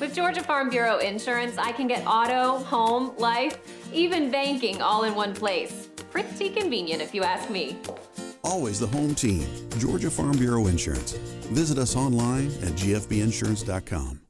With Georgia Farm Bureau Insurance, I can get auto, home, life, even banking all in one place. Pretty convenient if you ask me. Always the home team, Georgia Farm Bureau Insurance. Visit us online at gfbinsurance.com.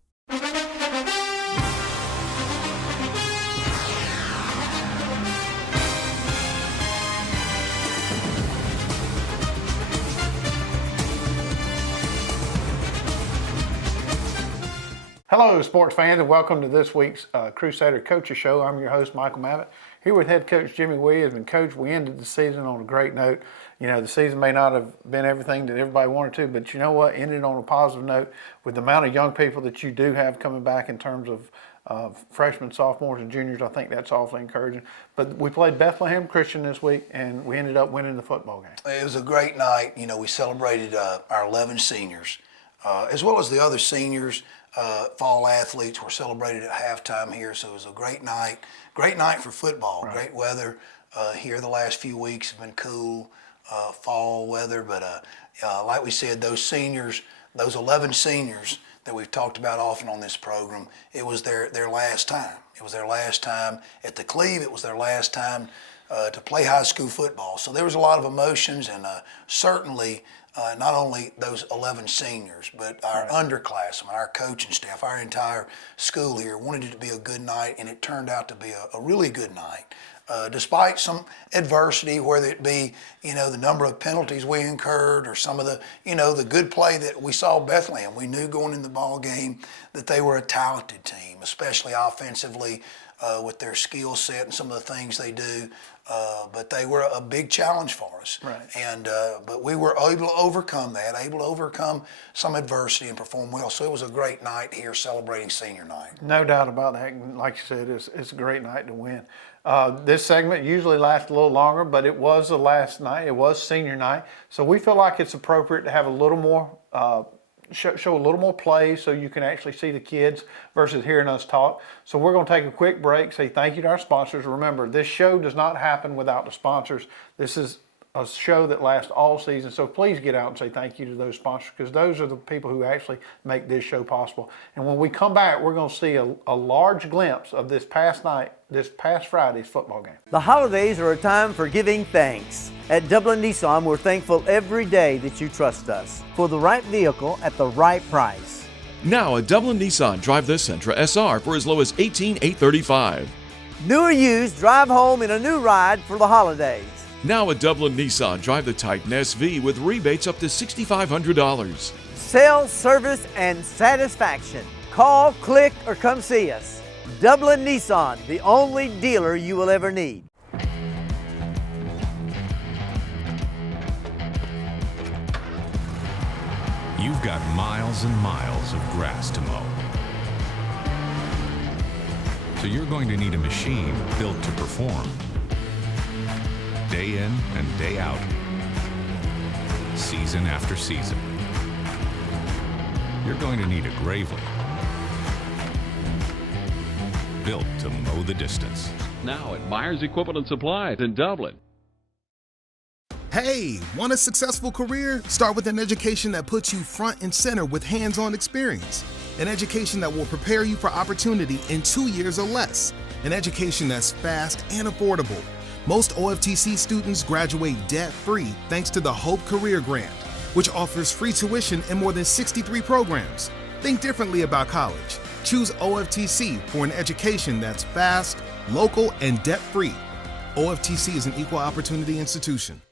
Hello, sports fans, and welcome to this week's Crusader Coaches Show. I'm your host, Michael Mavitt, here with head coach Jimmy Williams. And coach, we ended the season on a great note. You know, the season may not have been everything that everybody wanted to, but you know what? Ended on a positive note with the amount of young people that you do have coming back in terms of freshmen, sophomores, and juniors. I think that's awfully encouraging. But we played Bethlehem Christian this week, and we ended up winning the football game. It was a great night. You know, we celebrated our 11 seniors, as well as the other seniors. Fall athletes were celebrated at halftime here, so it was a great night. Great night for football. Right. Great weather here. The last few weeks have been cool, fall weather. But like we said, those seniors, those 11 seniors that we've talked about often on this program, it was their last time. It was their last time at the Cleve. It was their last time to play high school football. So there was a lot of emotions, and certainly not only those 11 seniors, but our underclassmen, our coaching staff, our entire school here wanted it to be a good night, and it turned out to be a really good night. Despite some adversity, whether it be, you know, the number of penalties we incurred or some of the, you know, the good play that we saw Bethlehem. We knew going in the ball game that they were a talented team, especially offensively with their skill set and some of the things they do. But they were a big challenge for us. Right. And but we were able to overcome that, able to overcome some adversity and perform well. So it was a great night here celebrating senior night. No doubt about that. Like you said, it's a great night to win. This segment usually lasts a little longer, but it was the last night. It was senior night. So we feel like it's appropriate to have a little more show a little more play so you can actually see the kids versus hearing us talk. So we're going to take a quick break, say thank you to our sponsors. Remember, this show does not happen without the sponsors. This is a show that lasts all season, so please get out and say thank you to those sponsors, because those are the people who actually make this show possible. And when we come back, we're going to see a large glimpse of this past Friday's football game. The holidays are a time for giving thanks. At Dublin Nissan, we're thankful every day that you trust us for the right vehicle at the right price. Now at Dublin Nissan, drive the Sentra SR for as low as $18,835. New or used, drive home in a new ride for the holidays. Now at Dublin Nissan, drive the Titan SV with rebates up to $6,500. Sales, service, and satisfaction. Call, click, or come see us. Dublin Nissan, the only dealer you will ever need. You've got miles and miles of grass to mow. So you're going to need a machine built to perform. Day in and day out. Season after season. You're going to need a Gravely. Built to mow the distance. Now at Myers Equipment and Supplies in Dublin. Hey, want a successful career? Start with an education that puts you front and center with hands-on experience. An education that will prepare you for opportunity in 2 years or less. An education that's fast and affordable. Most OFTC students graduate debt-free thanks to the Hope Career Grant, which offers free tuition in more than 63 programs. Think differently about college. Choose OFTC for an education that's fast, local, and debt-free. OFTC is an equal opportunity institution.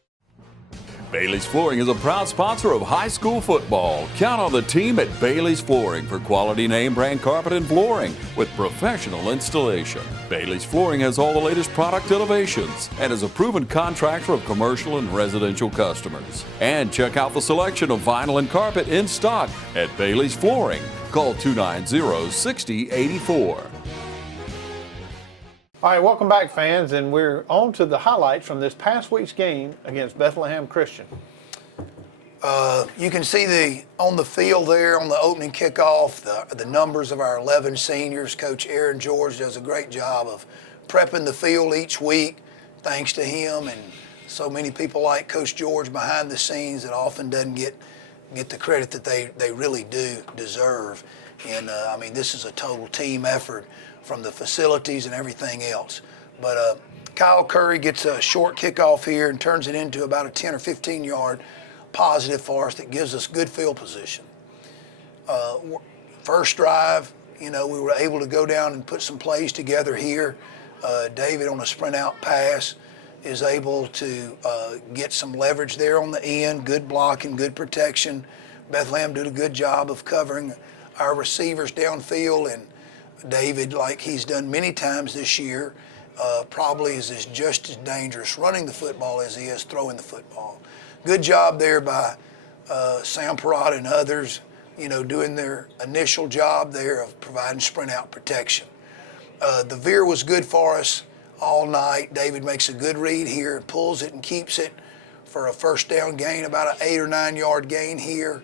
Bailey's Flooring is a proud sponsor of high school football. Count on the team at Bailey's Flooring for quality name brand carpet and flooring with professional installation. Bailey's Flooring has all the latest product innovations and is a proven contractor of commercial and residential customers. And check out the selection of vinyl and carpet in stock at Bailey's Flooring. Call 290-6084. All right, welcome back, fans, and we're on to the highlights from this past week's game against Bethlehem Christian. You can see on the field there on the opening kickoff, the numbers of our 11 seniors. Coach Aaron George does a great job of prepping the field each week, thanks to him and so many people like Coach George behind the scenes that often doesn't get the credit that they really do deserve. And I mean, this is a total team effort from the facilities and everything else. But Kyle Curry gets a short kickoff here and turns it into about a 10 or 15 yard positive for us that gives us good field position. First drive, we were able to go down and put some plays together here. David on a sprint out pass is able to get some leverage there on the end, good blocking, good protection. Bethlehem did a good job of covering our receivers downfield, and David, like he's done many times this year, probably is just as dangerous running the football as he is throwing the football. Good job there by Sam Parada and others, doing their initial job there of providing sprint out protection. The veer was good for us all night. David makes a good read here, pulls it and keeps it for a first down gain, about an 8 or 9 yard gain here.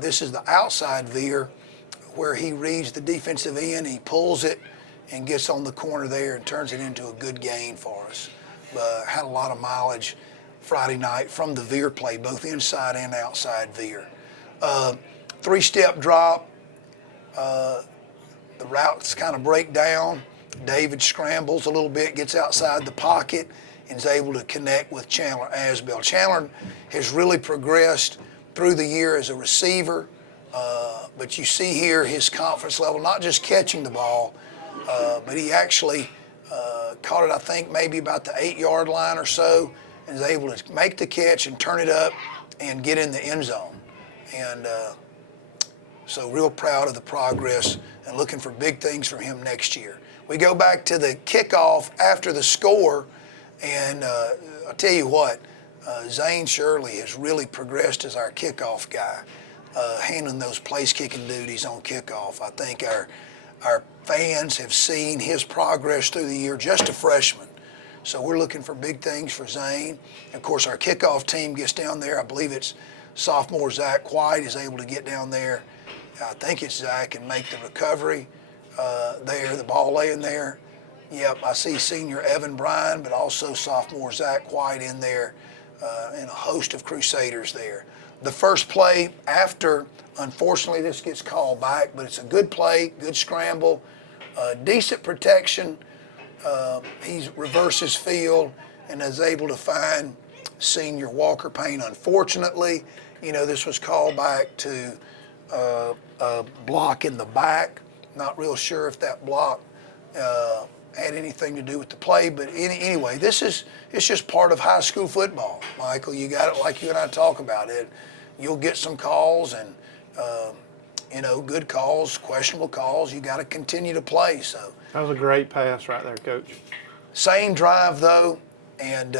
This is the outside veer where he reads the defensive end, he pulls it and gets on the corner there and turns it into a good gain for us. Had a lot of mileage Friday night from the veer play, both inside and outside veer. 3-step drop. The routes kind of break down. David scrambles a little bit, gets outside the pocket, and is able to connect with Chandler Asbell. Chandler has really progressed through the year as a receiver, but you see here his confidence level, not just catching the ball, but he actually caught it, I think, maybe about the 8 yard line or so, and is able to make the catch and turn it up and get in the end zone. And so real proud of the progress and looking for big things from him next year. We go back to the kickoff after the score, and I'll tell you what, Zane Shirley has really progressed as our kickoff guy, handling those place kicking duties on kickoff. I think our fans have seen his progress through the year, just a freshman. So we're looking for big things for Zane. Of course, our kickoff team gets down there. I believe it's sophomore Zach White is able to get down there. I think it's Zach and make the recovery there, the ball laying there. Yep, I see senior Evan Bryan, but also sophomore Zach White in there, and a host of Crusaders there. The first play after, unfortunately, this gets called back, but it's a good play, good scramble, decent protection. He reverses field and is able to find senior Walker Payne. Unfortunately, this was called back to a block in the back. Not real sure if that block had anything to do with the play, but anyway, it's just part of high school football, Michael. You got it like you and I talk about it. You'll get some calls and, good calls, questionable calls. You got to continue to play. So That was a great pass right there, Coach. Same drive, though, and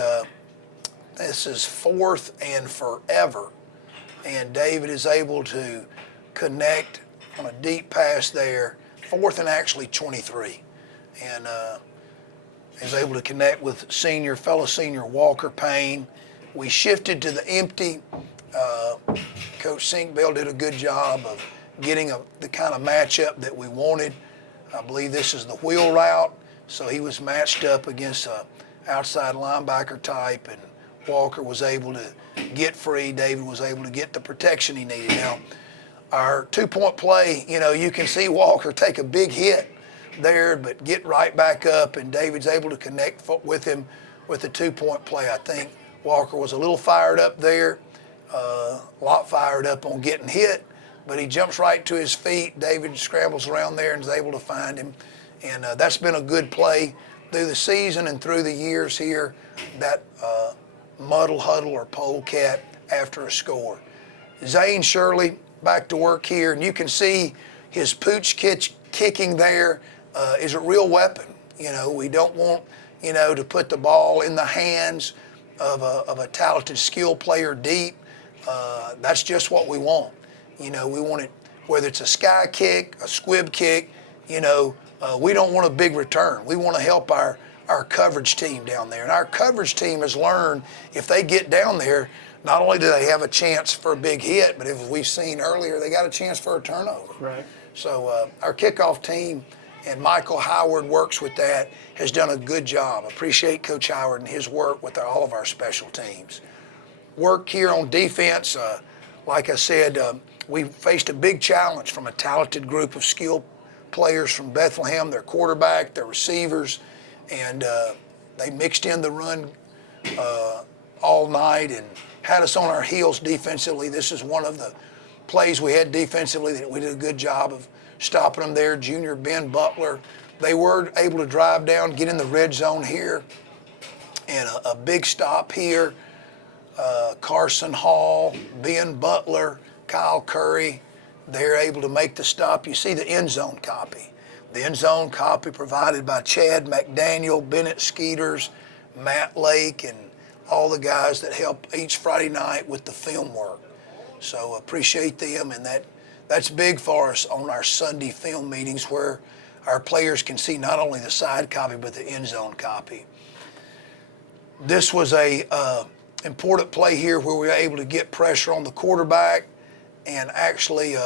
this is 4th and forever. And David is able to connect on a deep pass there, 4th and actually 23. And is able to connect with fellow senior Walker Payne. We shifted to the empty. Coach Sinkbell did a good job of getting the kind of matchup that we wanted. I believe this is the wheel route, so he was matched up against a outside linebacker type, and Walker was able to get free. David was able to get the protection he needed. Now, our 2-point play, you can see Walker take a big hit there, but get right back up, and David's able to connect with him with the 2-point play. I think Walker was a little fired up there, a lot fired up on getting hit, but he jumps right to his feet. David scrambles around there and is able to find him, and that's been a good play through the season and through the years here, that muddle, huddle, or polecat after a score. Zane Shirley back to work here, and you can see his pooch kicking there is a real weapon. We don't want, to put the ball in the hands of a talented skill player deep. That's just what we want. We want it, whether it's a sky kick, a squib kick, we don't want a big return. We want to help our coverage team down there. And our coverage team has learned if they get down there, not only do they have a chance for a big hit, but as we've seen earlier, they got a chance for a turnover. Right. So our kickoff team, and Michael Howard works with that, has done a good job. Appreciate Coach Howard and his work with all of our special teams. Work here on defense, like I said, we faced a big challenge from a talented group of skilled players from Bethlehem, their quarterback, their receivers, and they mixed in the run all night and had us on our heels defensively. This is one of the plays we had defensively that we did a good job of stopping them there. Junior Ben Butler, they were able to drive down, get in the red zone here, and a big stop here. Carson Hall, Ben Butler, Kyle Curry, they're able to make the stop. You see the end zone copy. The end zone copy provided by Chad McDaniel, Bennett Skeeters, Matt Lake, and all the guys that help each Friday night with the film work. So appreciate them, and that's big for us on our Sunday film meetings where our players can see not only the side copy but the end zone copy. This was a important play here where we were able to get pressure on the quarterback and actually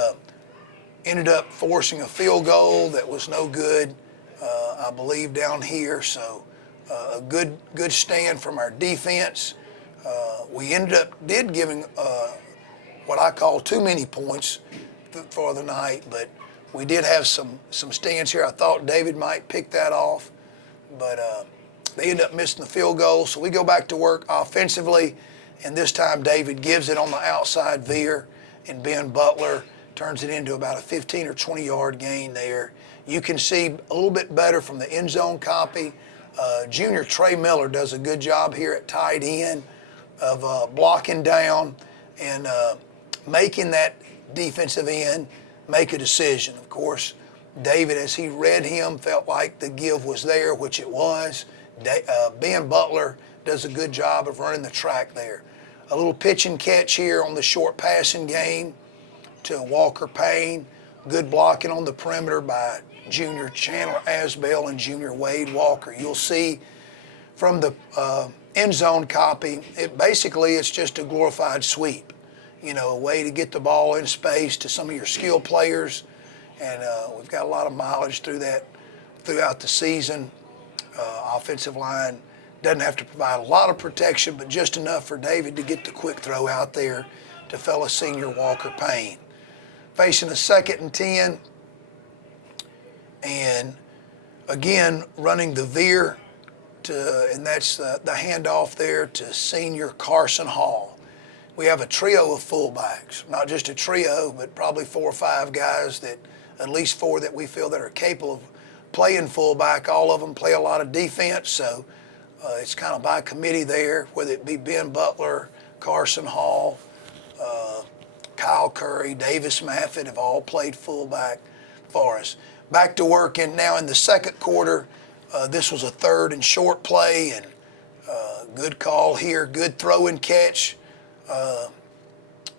ended up forcing a field goal that was no good, I believe, down here. So a good stand from our defense. We did giving what I call too many points for the night, but we did have some stands here. I thought David might pick that off, but they ended up missing the field goal. So we go back to work offensively, and this time David gives it on the outside veer, and Ben Butler turns it into about a 15 or 20 yard gain there. You can see a little bit better from the end zone copy. Junior Trey Miller does a good job here at tight end of blocking down and making that defensive end make a decision. Of course, David, as he read him, felt like the give was there, which it was. Ben Butler does a good job of running the track there. A little pitch and catch here on the short passing game to Walker Payne. Good blocking on the perimeter by Junior Chandler Asbell and Junior Wade Walker. You'll see from the end zone copy, it's just a glorified sweep. You know, a way to get the ball in space to some of your skilled players. And we've got a lot of mileage through that throughout the season. Offensive line doesn't have to provide a lot of protection, but just enough for David to get the quick throw out there to fellow senior Walker Payne. Facing a 2nd and 10, and again running the veer and that's the handoff there to senior Carson Hall. We have a trio of fullbacks, not just a trio, but probably 4 or 5 guys that, at least 4 that we feel that are capable of playing fullback. All of them play a lot of defense, so it's kind of by committee there, whether it be Ben Butler, Carson Hall, Kyle Curry, Davis Maffett have all played fullback for us. Back to work now in the second quarter. This was a 3rd and short play, and good call here, good throw and catch.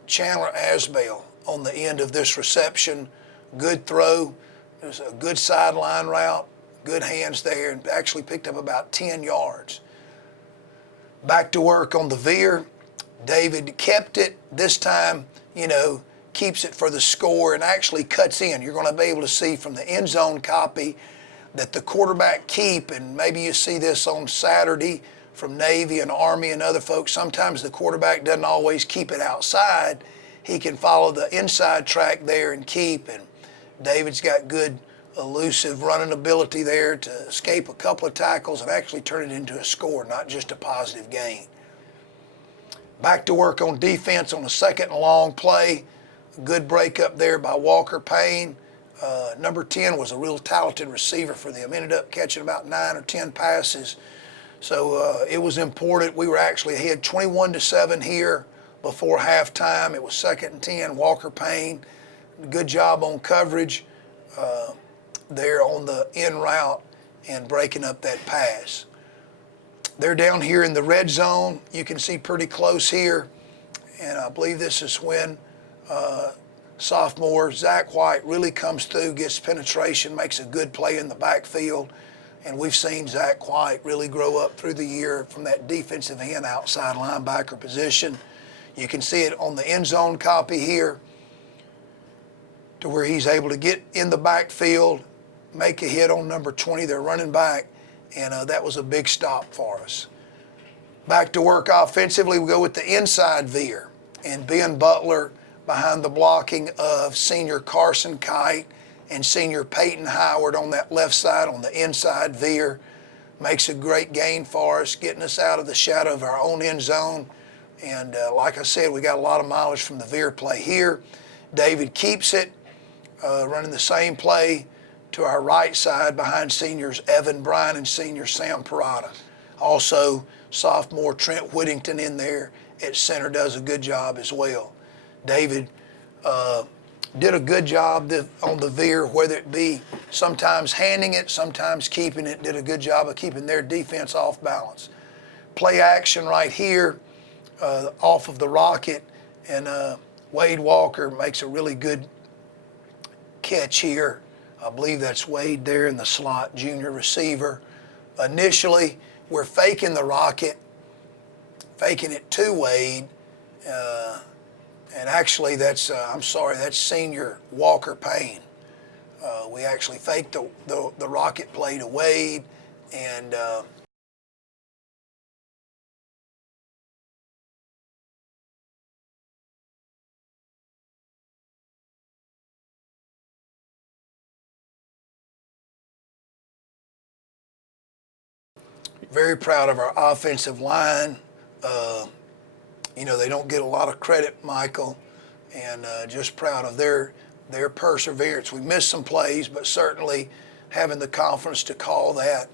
Chandler Asbell on the end of this reception. Good throw. It was a good sideline route, good hands there, and actually picked up about 10 yards. Back to work on the veer. David kept it. This time, keeps it for the score and actually cuts in. You're going to be able to see from the end zone copy that the quarterback keep, and maybe you see this on Saturday from Navy and Army and other folks. Sometimes the quarterback doesn't always keep it outside. He can follow the inside track there and keep, and David's got good elusive running ability there to escape a couple of tackles and actually turn it into a score, not just a positive gain. Back to work on defense on a 2nd and long play. Good break up there by Walker Payne. Number 10 was a real talented receiver for them. Ended up catching about 9 or 10 passes. So it was important. We were actually ahead 21-7 here before halftime. It was 2nd and 10. Walker Payne, good job on coverage there on the in route and breaking up that pass. They're down here in the red zone. You can see pretty close here. And I believe this is when sophomore Zach White really comes through, gets penetration, makes a good play in the backfield. And we've seen Zach White really grow up through the year from that defensive end outside linebacker position. You can see it on the end zone copy here to where he's able to get in the backfield, make a hit on number 20, their running back, and that was a big stop for us. Back to work offensively, we go with the inside veer, and Ben Butler behind the blocking of senior Carson Kite and senior Peyton Howard on that left side on the inside veer. Makes a great gain for us, getting us out of the shadow of our own end zone. And like I said, we got a lot of mileage from the veer play here. David keeps it, running the same play to our right side behind seniors Evan Bryan and senior Sam Parada. Also, sophomore Trent Whittington in there at center does a good job as well. David did a good job on the veer, whether it be sometimes handing it, sometimes keeping it, did a good job of keeping their defense off balance. Play action right here off of the rocket, and Wade Walker makes a really good catch here. I believe that's Wade there in the slot, junior receiver. Initially, we're faking the rocket, faking it to Wade. And actually, that's senior Walker Payne. We actually faked the rocket play to Wade, and very proud of our offensive line. You know, they don't get a lot of credit, Michael, and just proud of their perseverance. We missed some plays, but certainly having the confidence to call that,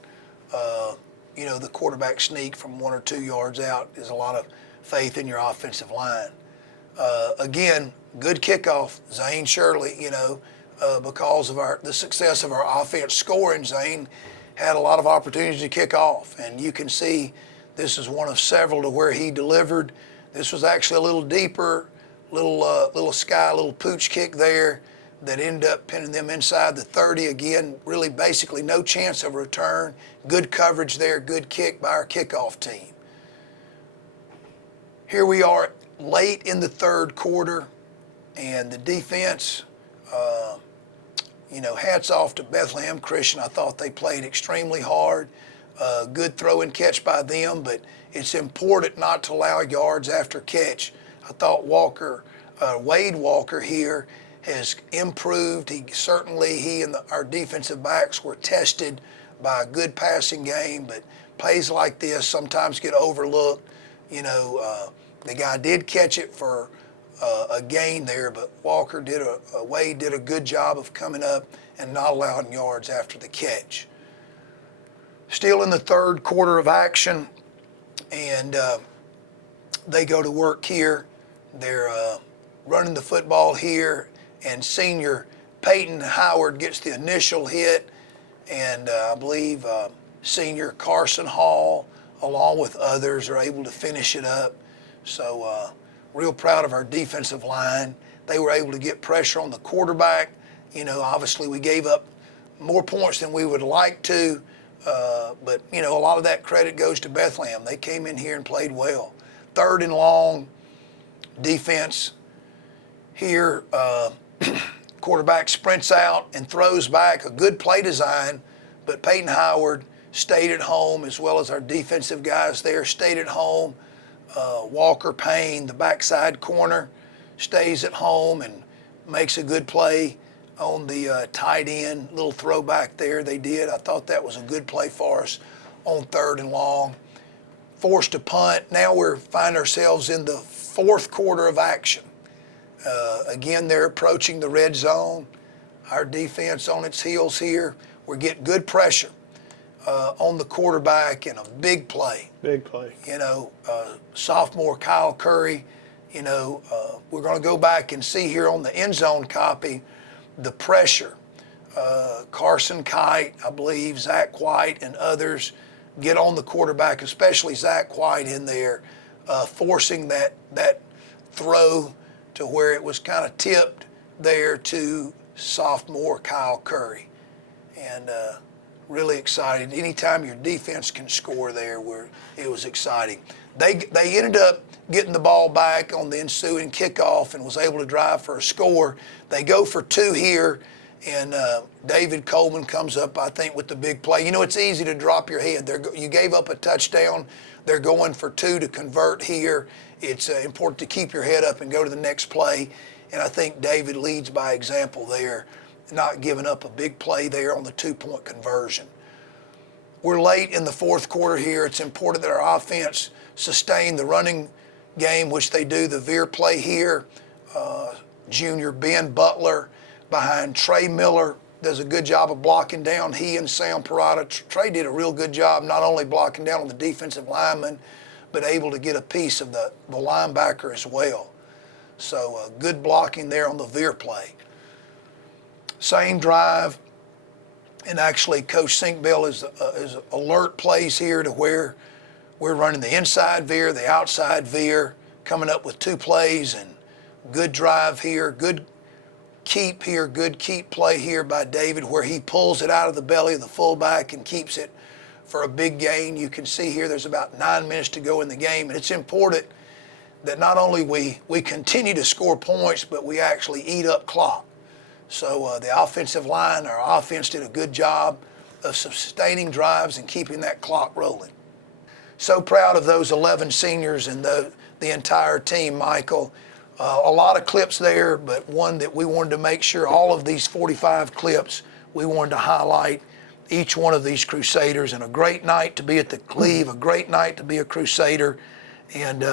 you know, the quarterback sneak from 1 or 2 yards out is a lot of faith in your offensive line. Again, good kickoff, Zane Shirley, you know, because of the success of our offense scoring. Zane had a lot of opportunities to kick off, and you can see this is one of several to where he delivered. This was actually a little deeper, little sky, little pooch kick there that ended up pinning them inside the 30. Again, really basically no chance of return. Good coverage there, good kick by our kickoff team. Here we are late in the third quarter, and the defense, you know, hats off to Bethlehem Christian. I thought they played extremely hard. Good throw and catch by them, but it's important not to allow yards after catch. I thought Wade Walker here has improved. He and our defensive backs were tested by a good passing game, but plays like this sometimes get overlooked. You know, the guy did catch it for a gain there, but Wade did a good job of coming up and not allowing yards after the catch. Still in the third quarter of action, and they go to work here. They're running the football here, and senior Peyton Howard gets the initial hit, and I believe senior Carson Hall, along with others, are able to finish it up. So real proud of our defensive line. They were able to get pressure on the quarterback. You know, obviously we gave up more points than we would like to. But, you know, a lot of that credit goes to Bethlehem. They came in here and played well. Third and long, defense here. Quarterback sprints out and throws back. A good play design, but Peyton Howard stayed at home, as well as our defensive guys there stayed at home. Walker Payne, the backside corner, stays at home and makes a good play on the tight end, little throwback there they did. I thought that was a good play for us on third and long. Forced to punt. Now we find ourselves in the fourth quarter of action. Again, they're approaching the red zone. Our defense on its heels here. We're getting good pressure on the quarterback in a big play. Big play. You know, sophomore Kyle Curry, you know, we're going to go back and see here on the end zone copy the pressure. Carson Kite, I believe, Zach White, and others get on the quarterback, especially Zach White in there, forcing that throw to where it was kind of tipped there to sophomore Kyle Curry. And really excited. Anytime your defense can score there, it was exciting. They ended up getting the ball back on the ensuing kickoff and was able to drive for a score. They go for two here, and David Coleman comes up, I think, with the big play. You know, it's easy to drop your head. You gave up a touchdown. They're going for two to convert here. It's important to keep your head up and go to the next play. And I think David leads by example there, not giving up a big play there on the 2-point conversion. We're late in the fourth quarter here. It's important that our offense sustain the running game, which they do. The veer play here, junior Ben Butler behind Trey Miller does a good job of blocking down. He and Sam Parada. Trey did a real good job not only blocking down on the defensive lineman, but able to get a piece of the linebacker as well. So good blocking there on the veer play. Same drive, and actually Coach Sinkbell is alert plays here to where we're running the inside veer, the outside veer, coming up with 2 plays, and good drive here, good keep here, good keep play here by David where he pulls it out of the belly of the fullback and keeps it for a big gain. You can see here there's about 9 minutes to go in the game, and it's important that not only we continue to score points, but we actually eat up clock. So the offensive line, our offense did a good job of sustaining drives and keeping that clock rolling. So proud of those 11 seniors and the entire team, Michael. A lot of clips there, but one that we wanted to make sure all of these 45 clips, we wanted to highlight each one of these Crusaders. And a great night to be at the Cleve, a great night to be a Crusader, and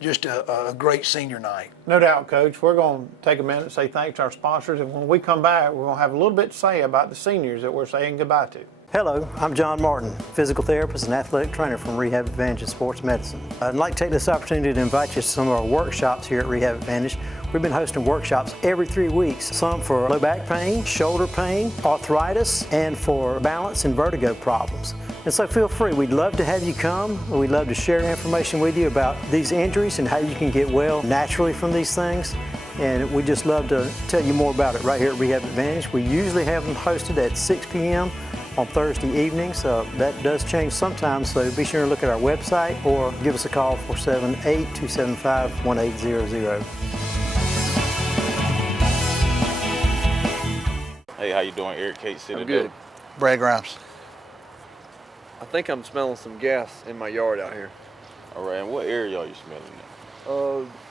just a great senior night. No doubt, Coach. We're going to take a minute and say thanks to our sponsors, and when we come back, we're going to have a little bit to say about the seniors that we're saying goodbye to. Hello, I'm John Martin, physical therapist and athletic trainer from Rehab Advantage in Sports Medicine. I'd like to take this opportunity to invite you to some of our workshops here at Rehab Advantage. We've been hosting workshops every 3 weeks, some for low back pain, shoulder pain, arthritis, and for balance and vertigo problems. And so feel free, we'd love to have you come. We'd love to share information with you about these injuries and how you can get well naturally from these things. And we'd just love to tell you more about it right here at Rehab Advantage. We usually have them hosted at 6 p.m. on Thursday evenings. That does change sometimes, so be sure to look at our website or give us a call 478-275-1800. Hey, how you doing? Eric Kate City. I'm good. Brad Grimes. I think I'm smelling some gas in my yard out here. All right, and what area are you smelling at?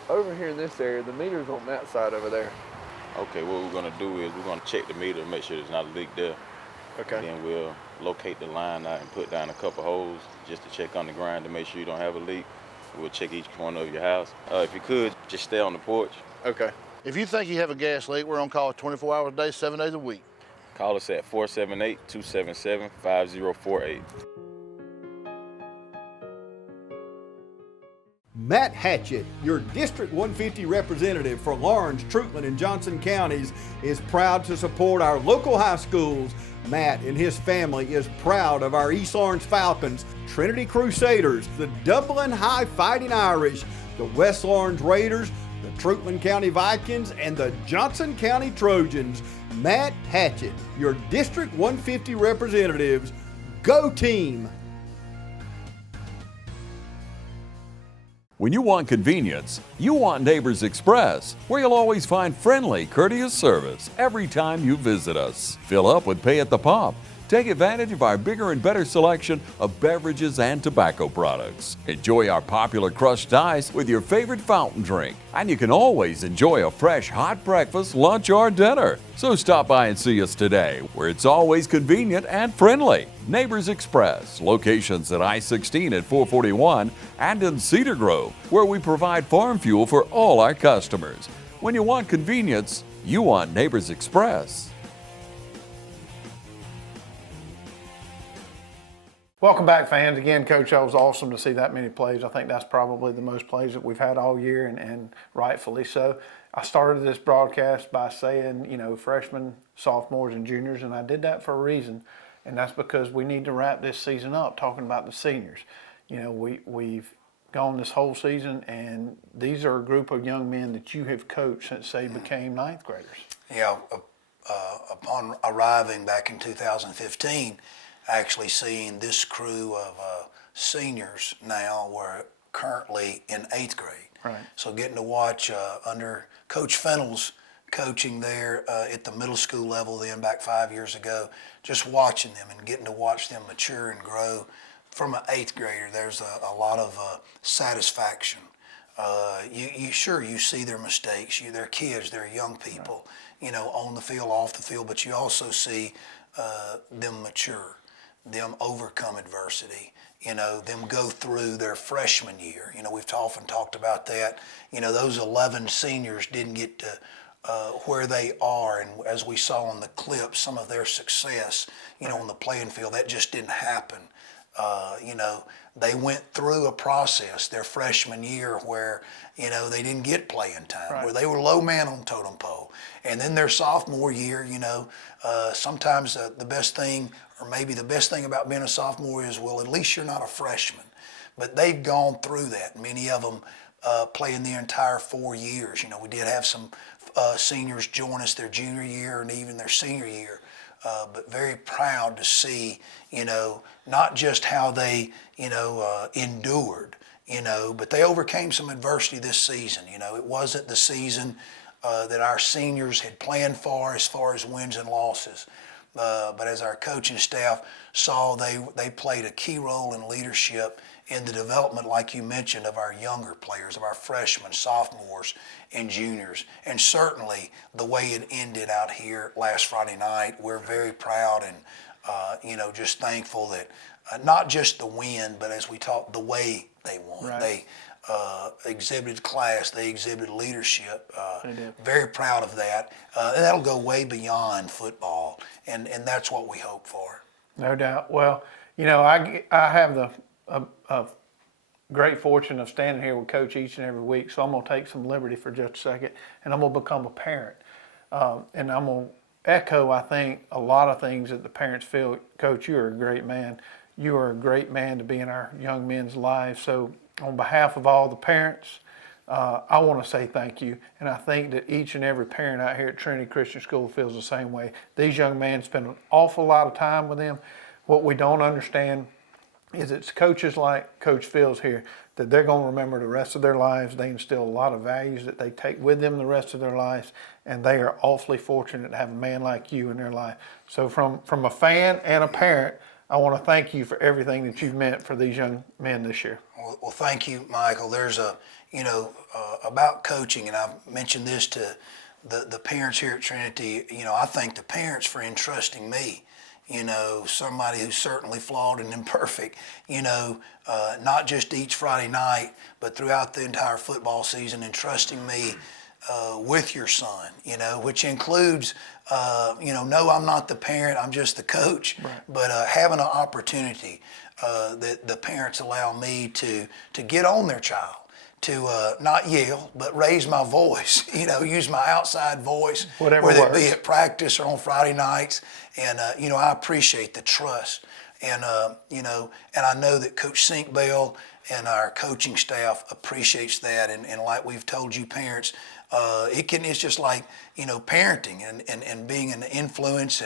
Over here in this area, the meter's on that side over there. Okay, what we're gonna do is we're gonna check the meter and make sure there's not a leak there. Okay. And then we'll locate the line out and put down a couple holes just to check on the ground to make sure you don't have a leak. We'll check each corner of your house. If you could, just stay on the porch. Okay. If you think you have a gas leak, we're on call 24 hours a day, 7 days a week. Call us at 478-277-5048. Matt Hatchett, your District 150 representative for Lawrence, Truitland, and Johnson counties, is proud to support our local high schools. Matt and his family is proud of our East Lawrence Falcons, Trinity Crusaders, the Dublin High Fighting Irish, the West Lawrence Raiders, the Truitland County Vikings, and the Johnson County Trojans. Matt Hatchett, your District 150 representatives. Go team! When you want convenience, you want Neighbors Express, where you'll always find friendly, courteous service every time you visit us. Fill up with Pay at the Pump. Take advantage of our bigger and better selection of beverages and tobacco products. Enjoy our popular crushed ice with your favorite fountain drink. And you can always enjoy a fresh hot breakfast, lunch, or dinner. So stop by and see us today, where it's always convenient and friendly. Neighbors Express, locations at I-16 at 441 and in Cedar Grove, where we provide farm fuel for all our customers. When you want convenience, you want Neighbors Express. Welcome back, fans. Again, Coach, that was awesome to see that many plays. I think that's probably the most plays that we've had all year, and rightfully so. I started this broadcast by saying, you know, freshmen, sophomores, and juniors, and I did that for a reason, and that's because we need to wrap this season up talking about the seniors. You know, we've gone this whole season, and these are a group of young men that you have coached since they became ninth graders. Yeah, upon arriving back in 2015, actually seeing this crew of seniors now, we're currently in 8th grade. Right. So getting to watch under Coach Fennell's coaching there at the middle school level then back 5 years ago, just watching them and getting to watch them mature and grow from an 8th grader, there's a lot of satisfaction you see their mistakes. They're kids, they're young people, on the field, off the field, but you also see them mature, them overcome adversity, them go through their freshman year. We've often talked about that. Those 11 seniors didn't get to where they are, and as we saw in the clip, some of their success, on the playing field, that just didn't happen. They went through a process their freshman year where, they didn't get playing time, where they were low man on totem pole. And then their sophomore year, sometimes the best thing, or maybe the best thing about being a sophomore is, well, at least you're not a freshman. But they've gone through that. Many of them playing the entire 4 years. We did have some seniors join us their junior year and even their senior year. But very proud to see, not just how they, endured, but they overcame some adversity this season. It wasn't the season that our seniors had planned for as far as wins and losses. But as our coaching staff saw, they played a key role in leadership in the development, like you mentioned, of our younger players, of our freshmen, sophomores, and juniors. And certainly the way it ended out here last Friday night, we're very proud and, just thankful that not just the win, but as we talked, the way they won. Right. They exhibited class, they exhibited leadership. They did. Very proud of that. And that'll go way beyond football, and that's what we hope for. No doubt. Well, I have the great fortune of standing here with Coach each and every week, so I'm going to take some liberty for just a second, and I'm going to become a parent. And I'm going to echo, I think, a lot of things that the parents feel. Coach, you are a great man. You are a great man to be in our young men's lives. So on behalf of all the parents, I want to say thank you. And I think that each and every parent out here at Trinity Christian School feels the same way. These young men spend an awful lot of time with them. What we don't understand is it's coaches like Coach Fields here that they're going to remember the rest of their lives. They instill a lot of values that they take with them the rest of their lives, and they are awfully fortunate to have a man like you in their life. So from a fan and a parent, I want to thank you for everything that you've meant for these young men this year. Well, thank you, Michael. There's about coaching, and I've mentioned this to the parents here at Trinity. I thank the parents for entrusting me, somebody who's certainly flawed and imperfect, not just each Friday night, but throughout the entire football season, entrusting me with your son, which includes, no, I'm not the parent, I'm just the coach, right. But having an opportunity that the parents allow me to get on their child, to not yell, but raise my voice, use my outside voice, Whatever whether works. it be at practice or on Friday nights. And, I appreciate the trust. And, and I know that Coach Sinkbell and our coaching staff appreciates that. And like we've told you parents, it's just like, parenting and being an influence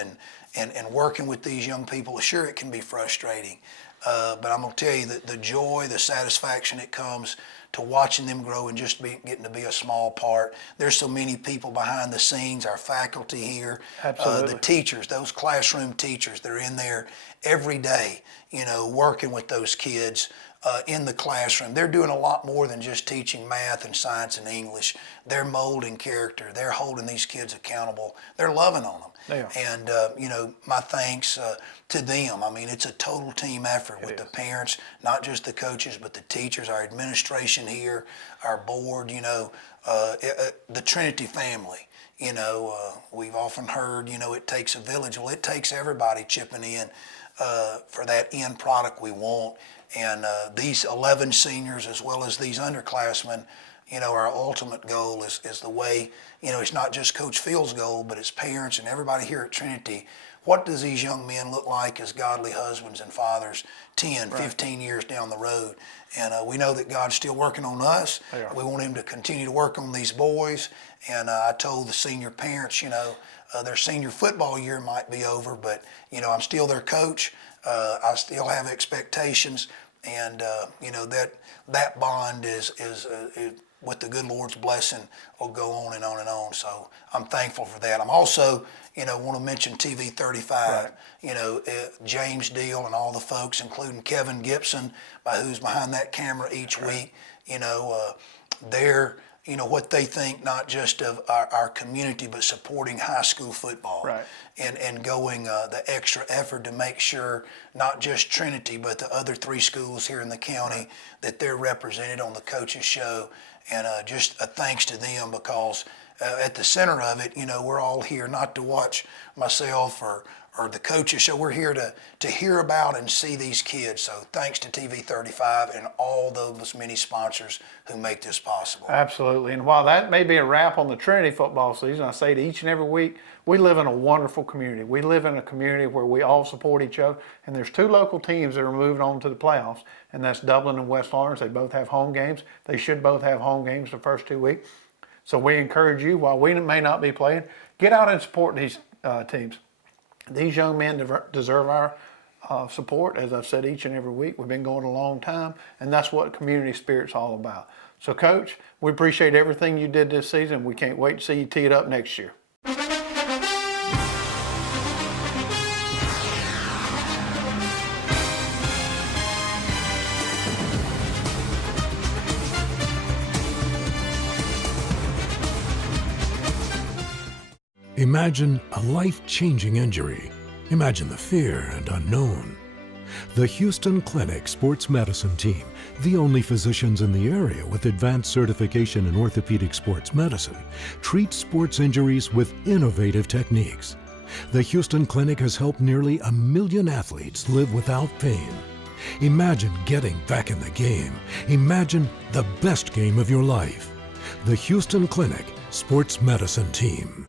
and working with these young people. Sure, it can be frustrating. But I'm going to tell you that the joy, the satisfaction it comes to watching them grow and just getting to be a small part. There's so many people behind the scenes, our faculty here, the teachers, those classroom teachers, they're in there every day, working with those kids in the classroom. They're doing a lot more than just teaching math and science and English. They're molding character. They're holding these kids accountable. They're loving on them. And, my thanks to them. I mean, it's a total team effort with the parents, not just the coaches, but the teachers, our administration here, our board, the Trinity family. We've often heard, it takes a village. Well, it takes everybody chipping in for that end product we want. And these 11 seniors, as well as these underclassmen, our ultimate goal is the way, it's not just Coach Fields' goal, but it's parents and everybody here at Trinity. What does these young men look like as godly husbands and fathers 10, 15 years down the road? And we know that God's still working on us. We want him to continue to work on these boys. And I told the senior parents, their senior football year might be over, but, I'm still their coach. I still have expectations. And, that bond is with the good Lord's blessing will go on and on and on. So I'm thankful for that. I'm also, want to mention TV 35, James Deal and all the folks, including Kevin Gibson, who's behind that camera each week, their, what they think, not just of our community, but supporting high school football. Right. And going the extra effort to make sure not just Trinity, but the other 3 schools here in the county, that they're represented on the coaches show. And just a thanks to them, because at the center of it, we're all here not to watch myself or the coaches show. We're here to hear about and see these kids. So thanks to TV 35 and all those many sponsors who make this possible. Absolutely. And while that may be a wrap on the Trinity football season, I say to each and every week, we live in a wonderful community. We live in a community where we all support each other. And there's 2 local teams that are moving on to the playoffs, and that's Dublin and West Lawrence. They both have home games. They should both have home games the first 2 weeks. So we encourage you, while we may not be playing, get out and support these teams. These young men deserve our support, as I've said each and every week. We've been going a long time, and that's what community spirit's all about. So, Coach, we appreciate everything you did this season. We can't wait to see you tee it up next year. Imagine a life-changing injury. Imagine the fear and unknown. The Houston Clinic Sports Medicine Team, the only physicians in the area with advanced certification in orthopedic sports medicine, treats sports injuries with innovative techniques. The Houston Clinic has helped nearly 1 million athletes live without pain. Imagine getting back in the game. Imagine the best game of your life. The Houston Clinic Sports Medicine Team.